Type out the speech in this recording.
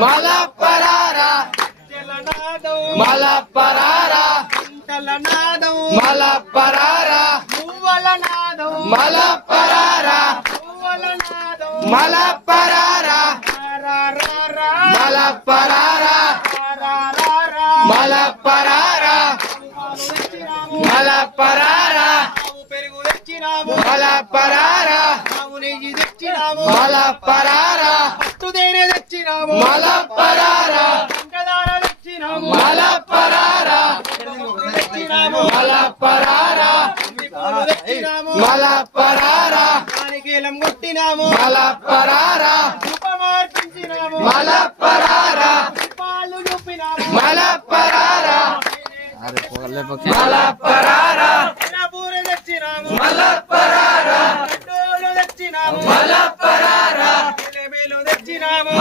మలపరారా మలపరారా మలపరారా మలపరారా మలపరారా మలపరారా తెచ్చినావు మలపరారా. కంకదార పరారా మలపరారా. తెచ్చినావు మలపరారా. తెచ్చినాము. మలపరారా. కాలికేలం కొట్టినాము. మలపరారా. రూపమార్పించినాము. మలపరారా. పాలు చూపినాము. మలపరారా. మలపరారా. తెచ్చినాము. మలప వచ్చినావు.